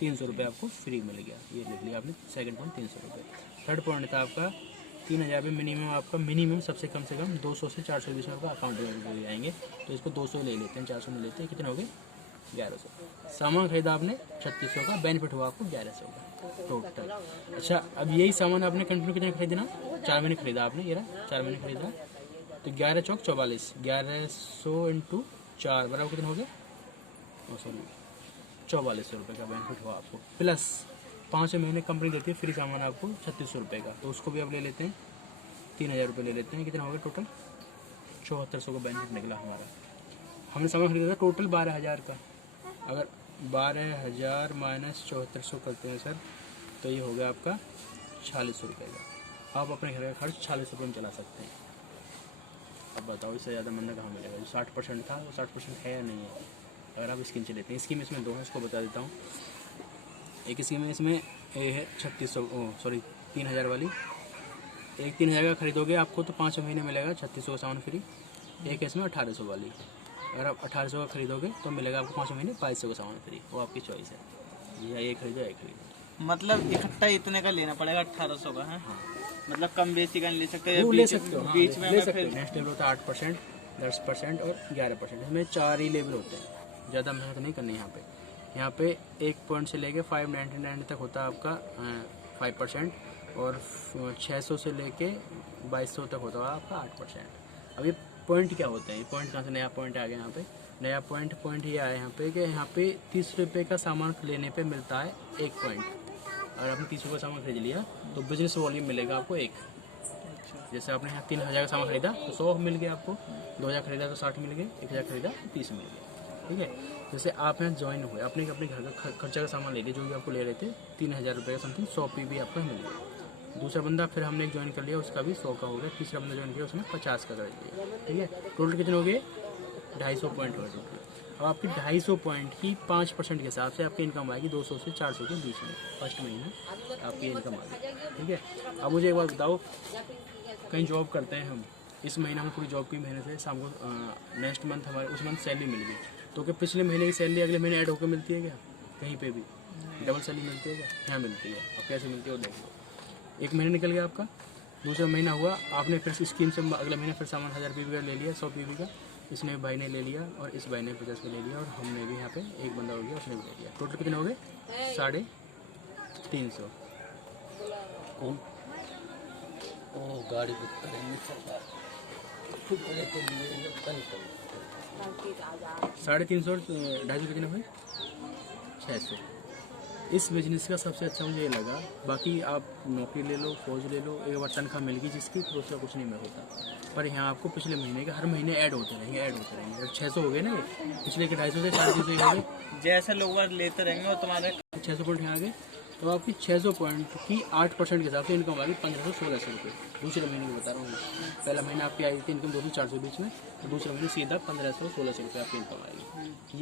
300 रुपये आपको फ्री मिल गया। ये लिख लिया आपने सेकंड पॉइंट 300 रुपये। थर्ड पॉइंट था आपका 3000 में मिनिमम आपका मिनिमम सबसे कम से कम 200 से 400 बीच में आपका अकाउंट में आएंगे, तो इसको 200 ले लेते हैं, 400 में लेते हैं, कितने हो गए 1100। सामान खरीदा आपने 3600 का, बेनिफिट हुआ आपको 1100 का टोटल। अच्छा अब यही सामान आपने कंटिन्यू कितने खरीदना, 4 महीने खरीदा आपने, ये रहा 4 महीने खरीदा, तो 11 चौक 44, 1100 इंटू 4 बराबर कितने हो गए, सॉरी 4400 रुपये का बेनिफिट हुआ आपको। प्लस 5 महीने कंपनी देती है फ्री सामान आपको 3600 रुपये का, तो उसको भी आप ले लेते हैं, 3000 रुपये ले लेते हैं, कितना हो गया टोटल 7400 का बेनिफिट निकला हमारा। हमने सामान खरीदा था टोटल 12000 का, अगर 12000 माइनस 7400 करते हैं सर, तो ये हो गया आपका 4600 रुपये का। आप अपने घर का खर्च 4600 रुपये में चला सकते हैं। अब बताओ इससे ज़्यादा मंदा कहाँ मिलेगा, जो 60% था वो 60% है या नहीं है। अगर आप स्कीम से लेते हैं, स्कीम इसमें 2 है, इसको बता देता हूँ। एक स्कीम है इसमें ये है 3000 वाली, एक 3000 का खरीदोगे आपको तो 5 महीने मिलेगा 3600 का सामान फ्री। एक है इसमें 1800 वाली, अगर आप 1800 का खरीदोगे तो मिलेगा आपको 5 महीने 2200 का सामान फ्री, वो आपकी चॉइस है, या ये खरीदो या खरीदो। मतलब इकट्ठा इतने का लेना पड़ेगा 1800 का है, हाँ। मतलब कम बेसी का नहीं ले सकते, वो ले सकते हो, बीच में ले सकते हो। नेक्स्ट लेवल होता है 8%, 10% और 11%, इसमें 4 ही लेवल होते हैं, ज़्यादा मेहनत नहीं करनी यहाँ पे। यहाँ पे 1 पॉइंट से लेके 599 तक होता है आपका 5%, और 600 से लेके 2200 तक होता है आपका 8%। अब ये पॉइंट क्या होते हैं, ये पॉइंट कहाँ से नया पॉइंट आ गया यहाँ पे, नया पॉइंट ये आया यहाँ पे कि यहाँ पे 30 रुपये का सामान लेने पे मिलता है 1 पॉइंट। अगर आपने 30 रुपये का सामान खरीद लिया तो बिजनेस वॉल्यूम मिलेगा आपको 1। जैसे आपने यहाँ 3000 का सामान खरीदा तो 100 मिल गया आपको, 2000 खरीदा तो 60 मिल गए, 1000 खरीदा तो 30 मिल गया, ठीक है। जैसे आप यहाँ ज्वाइन हुए, अपने अपने घर का खर्चा का सामान ले लिया, जो भी आपको ले रहे थे 3000 रुपये का समथिंग, 100 पी भी आपको मिल गया। दूसरा बंदा फिर हमने एक ज्वाइन कर लिया, उसका भी 100 का हो गया। तीसरा बंदा ज्वाइन किया, उसने 50 का कर दिया, ठीक है। टोटल कितने हो गए 250 पॉइंट हो गए टोटल। अब आपकी 250 पॉइंट की 5% के हिसाब से आपकी इनकम आएगी 200 से 400 के बीच में, फर्स्ट महीना आपकी इनकम आएगी, ठीक है। अब मुझे एक बात बताओ, कहीं जॉब करते हैं हम, इस महीने में पूरी जॉब की मेहनत है, शाम को नेक्स्ट मंथ हमारे उस मंथ सैलरी मिल गई, तो क्या पिछले महीने की सैलरी अगले महीने ऐड होकर मिलती है क्या, कहीं पे भी डबल सैलरी मिलती है क्या, यहाँ मिलती है। अब कैसे मिलती है वो देख लो। 1 महीना निकल गया आपका, दूसरा महीना हुआ, आपने फिर स्कीम से अगले महीने फिर सामान 1000 पी का ले लिया, 100 पी का, इसने भाई ने ले लिया और इस भाई ने 50 का ले लिया, और हमने भी यहाँ पे एक बंदा हो गया, उसने भी ले लिया। टोटल कितने हो गए 350। कौन ओ गाड़ी बुक करेंगे 350 250 कितने हुए 600। इस बिजनेस का सबसे अच्छा मुझे ये लगा, बाकी आप नौकरी ले लो, फौज ले लो, एक बार तनख्वाह मिल गई जिसकी, तो उसका कुछ नहीं मिल होता। पर यहाँ आपको पिछले महीने के हर महीने ऐड होते रहेंगे। अब 600 हो गए ना, पिछले के 250 से 350 हो गए, जैसे लोग लेते रहेंगे और तुम्हारे 600 पॉइंट यहाँ आ गए, तो आपकी 600 पॉइंट की 8% के हिसाब से इनकम आ गई 1500-1600 रुपये। दूसरे महीने की बता रहा हूँ, पहला महीना आपकी आई थी इनकम 200-400 बीच में, तो दूसरे महीने सीधा 1500-1600 रुपये आपकी इनकम आएगी।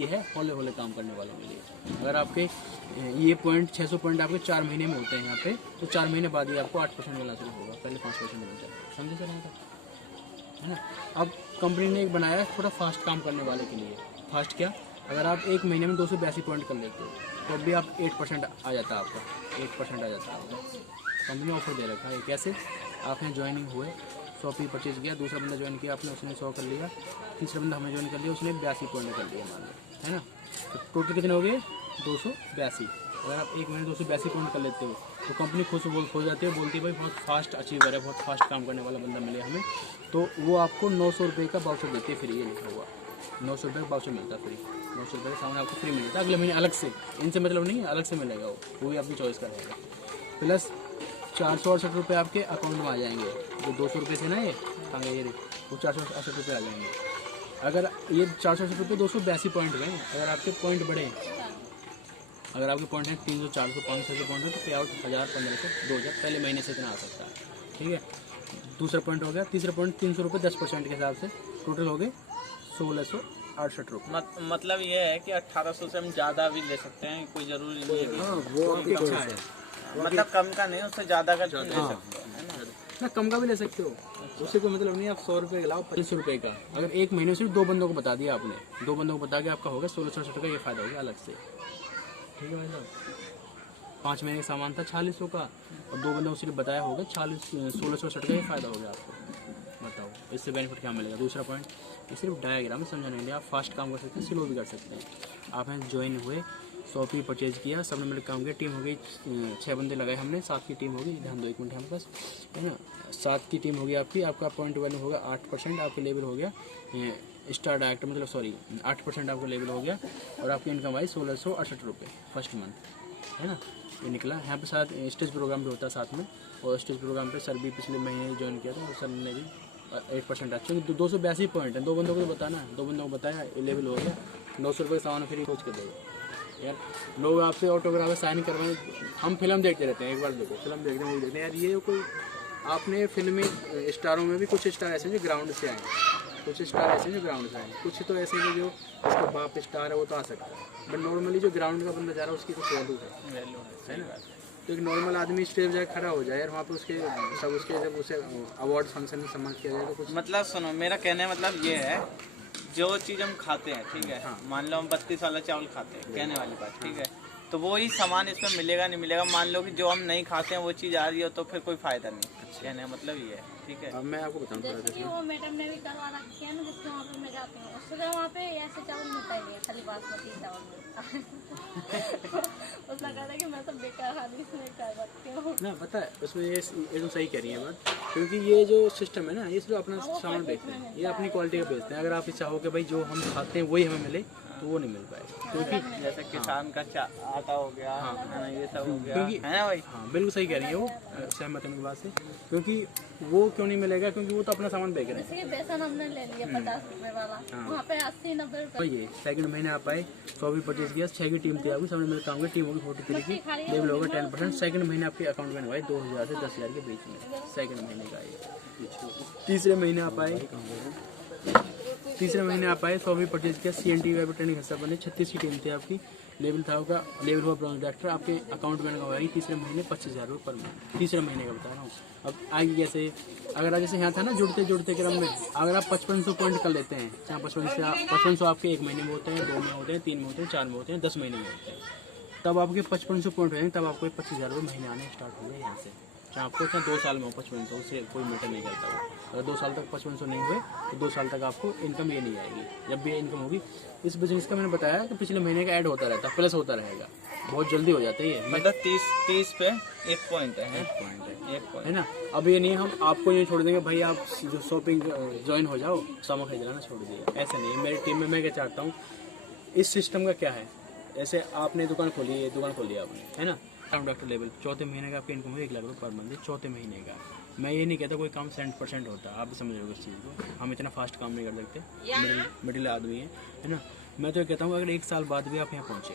ये है हौले हौले काम करने वालों के लिए। अगर आपके ये पॉइंट 600 पॉइंट आपके 4 महीने में होते हैं यहाँ पे, तो 4 महीने बाद ही आपको 8% मिलना शुरू होगा, पहले 5% मिलता है, समझे सर यहाँ तक, है ना। अब कंपनी ने एक बनाया थोड़ा फास्ट काम करने वाले के लिए। फास्ट क्या, अगर आप 1 महीने में 282 पॉइंट कर लेते हो तो अभी आप 8% आ जाता है आपका, 8% आ जाता है आपका। कंपनी ऑफर दे रखा है। कैसे, आपने ज्वाइनिंग हुए, 100 पी परचेज किया, दूसरा बंदा ज्वाइन किया आपने, उसने 100 कर लिया, तीसरा बंदा हमने ज्वाइन कर लिया, उसने 82 पॉइंट कर लिया मान लो, है ना। तो टोटल कितने हो गए 282। अगर आप 1 महीने 282 पॉइंट कर लेते हो तो कंपनी खुश हो जाती है, बोलती है भाई बहुत फास्ट अचीवर है, बहुत फास्ट काम करने वाला बंदा मिले हमें, तो वो आपको 900 रुपये का वाउचर देती है फ्री। ये लिखा हुआ 900 रुपये का वाउचर मिलता है फ्री, 900 रुपये का सामान आपको फ्री मिलता है अगले महीने अलग से, इनसे मतलब नहीं है, अलग से मिलेगा वो भी आपकी चॉइस का रहेगा। प्लस 468 रुपये आपके अकाउंट में आ जाएंगे, जो 200 रुपये से ना ये कहाँ ये वो 468 रुपये आ जाएंगे। अगर ये 468 रुपये 282 पॉइंट गए, अगर आपके पॉइंट बढ़े, अगर आपके पॉइंट हैं 300, 400, 500 के पॉइंट है तो पे आउट 1000, 1500, 2000 पहले महीने से इतना आ सकता है, ठीक है। दूसरा पॉइंट हो गया, तीसरा पॉइंट 300 रुपये 10% के हिसाब से टोटल हो गए 1668 रुपये। मतलब ये है कि 1800 से हम ज़्यादा भी ले सकते हैं, कोई ज़रूरी नहीं है। हाँ वो आपकी अच्छा है, मतलब कम का नहीं, उससे ज़्यादा का ले सकते हो, है ना, कम का भी ले सकते हो, उससे कोई मतलब नहीं। आप 100 रुपये के अलावा 25 रुपये का, अगर 1 महीने सिर्फ 2 बंदों को बता दिया आपने, 2 बंदों को बता के आपका हो गया 1668 का, ये फायदा हो गया अलग से। ठीक है भाई साहब। 5 महीने का सामान था 4600 का, और 2 बंदे उसने बताया होगा 1660 का, ये फ़ायदा हो गया आपको। बताओ इससे बेनिफिट क्या मिलेगा। दूसरा पॉइंट, ये सिर्फ डायग्राम समझाने के लिए, आप फास्ट काम कर सकते हैं, स्लो भी कर सकते हैं। आपने ज्वाइन हुए, शॉपी परचेज किया, सबने मिलकर काम किया, टीम हो गई 6 बंदे लगाए हमने, 7 की टीम होगी। ध्यान दो 1 मिनट हमारे पास, है ना। 7 की टीम होगी आपकी, आपका पॉइंट वैल्यू होगा 8%, आपके लेवल हो गया स्टार डायरेक्ट, मतलब सॉरी 8% आपका लेवल हो गया, और आपकी इनकम आई 1668 रुपये फर्स्ट मंथ, है ना। ये निकला। यहाँ पे साथ स्टेज प्रोग्राम भी होता है साथ में, और स्टेज प्रोग्राम पे सर भी पिछले महीने ज्वाइन किया था, और सर ने भी 8% अच्छा, 282 पॉइंट है। 2 बंदों को तो बताना है, 2 बंदों को बताया, लेवल हो गया। 900 रुपये सामान फ्री खोज कर देगा यार। लोग आपसे ऑटोग्राफ साइन करवाएं, हम फिल्म देखते रहते हैं, एक बार देखो फिल्म देखते हैं, देखते हैं यार। ये कोई आपने फिल्मी स्टारों में भी कुछ स्टार ऐसे हैं जो ग्राउंड से आए, कुछ स्टार ऐसे हैं जो ग्राउंड से आए, कुछ तो ऐसे हैं जो जिसका बाप स्टार है वो तो आ सकता है, बट नॉर्मली जो ग्राउंड का बंदा जा रहा है उसकी कुछ वैल्यू है ना। तो एक नॉर्मल आदमी स्टेज जाकर खड़ा हो जाए यार वहाँ पे, उसके सब उसके जब उसे अवार्ड फंक्शन में सम्मान किया जाए तो कुछ मतलब सुनो, मेरा कहने का मतलब ये है, जो चीज़ हम खाते हैं, ठीक है, मान लो हम 32 वाला चावल खाते हैं, कहने वाली बात, ठीक है, तो वो ही सामान इसमें मिलेगा नहीं मिलेगा। मान लो कि जो हम नहीं खाते हैं वो चीज़ आ रही हो तो फिर कोई फ़ायदा नहीं। कहने का मतलब ये है, ठीक है। अब मैं आपको बताऊँ थोड़ा जैसे कि सा। वो मैडम ने भी करवा रखी है ना, जिसके वहाँ पे मैं जाती हूँ, उससे वहाँ पे ऐसे चावल मिलता ही नहीं है, खाली बासमती चावल मिलता है। उसने कहा था कि मैं तो बेकार खाली इसमें कर सकती हूँ ना पता है उसमें ये एकदम सही कह रही है बात, क्योंकि ये जो सिस्टम है ना, ये सिर्फ अपना सामान बेचते हैं, ये अपनी क्वालिटी का बेचते हैं। अगर आप चाहो कि भाई जो हम खाते हैं वही हमें मिले, तो वो नहीं मिल पाएगा, क्योंकि जैसे किसान का आटा हो गया, है ना, ये सब हो गया, क्योंकि है ना भाई। हाँ बिल्कुल सही कह रही है वो, सहमत है मेरी बात से। क्योंकि वो क्यों नहीं मिलेगा, क्योंकि वो तो अपना सामान बेच रहे हैं। जैसे कि बेसन हमने ले लिया 50 रुपए वाला, वहाँ पे 80-90 रुपए। तो ये सेकंड महीने आप आए, 100 भी परचेज किया, 6 की टीम थी आपकी, सबने मिलकर काम किया, टीम होगी 43 की, लेवल होगा 10%। सेकंड महीने आपके अकाउंट में आए 2000 से 10,000 के बीच में, सेकंड महीने का ये। तीसरे महीने आप आए, 100 भी परचेज किया, CNT वेब ट्रेनिंग हिस्सा बने, 36 की टीम थी आपकी, लेवल था होगा, लेवल हुआ ब्रॉन्ज डायरेक्टर, आपके अकाउंट में होगा तीसरे महीने 25,000 रुपये पर मंथ, तीसरे महीने का बता रहा हूँ। अब आगे जैसे अगर आप जैसे यहाँ था ना जुड़ते जुड़ते क्रम में, अगर आप 5500 पॉइंट कर लेते हैं, जहाँ 5500 आपके 1 महीने में होते हैं, 2 में होते हैं, 3 में होते हैं, 4 में होते हैं, 10 महीने में होते हैं, तब आपके 5500 पॉइंट हो जाएंगे, तब आपको 25,000 रुपये महीने आने स्टार्ट हो जाए यहाँ से। चाहे आपको चाहे 2 साल में हो 5500, उससे कोई मैटर नहीं करता वो। अगर 2 साल तक 5500 नहीं हुए तो 2 साल तक आपको इनकम ये नहीं आएगी। जब भी इनकम होगी, इस बिजनेस का मैंने बताया कि पिछले महीने का ऐड होता रहता है, प्लस होता रहेगा, बहुत जल्दी हो जाता है ये। मतलब 30 पे 1 पॉइंट है, एक पॉइंट है ना। अब ये नहीं हम आपको ये छोड़ देंगे भाई आप जो शॉपिंग ज्वाइन हो जाओ, सामान खरीद लाना छोड़ दिया, ऐसा नहीं। मेरी टीम में मैं क्या चाहता हूँ, इस सिस्टम का क्या है, जैसे आपने दुकान खोली है, दुकान खोली आपने, है ना, डॉक्टर लेवल 4थे महीने का आपकी इनकम है 1 लाख रुपये पर मंथ, 4थे महीने का। मैं ये नहीं कहता कोई काम 100% होता है, आप भी समझ रहे हो इस चीज़ को, हम इतना फास्ट काम नहीं कर सकते, मिडिल आदमी है ना। मैं तो ये कहता हूँ अगर 1 साल बाद भी आप यहाँ पहुँचे,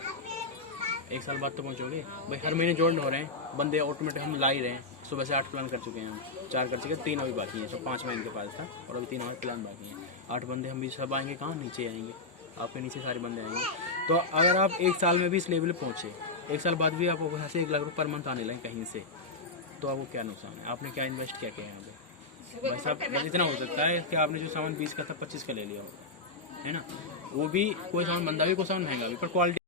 1 साल बाद तो पहुँचोगे भाई, हर महीने ज्वाइन हो रहे हैं बंदे, ऑटोमेटिक हम ला ही रहे हैं। सुबह से 8 प्लान कर चुके हैं हम, 4 कर चुके हैं, 3 अभी बाकी हैं, तो 5 महीने के पास था, और अभी 3 और प्लान बाकी हैं। 8 बंदे हम भी सब आएंगे, कहाँ नीचे आएंगे, आपके नीचे सारे बंदे आएंगे। तो अगर आप 1 साल में भी इस लेवल पे पहुँचे, 1 साल बाद भी आपको यहाँ से 1 लाख रुपये पर मंथ आने लगे कहीं से, तो आपको क्या नुकसान है, आपने क्या इन्वेस्ट क्या किया यहाँ पे। भाई साहब बस इतना हो सकता है कि आपने जो सामान 20 का था 25 का ले लिया हो, है ना। वो भी कोई सामान बंदा भी, कोई सामान महंगा भी, पर क्वालिटी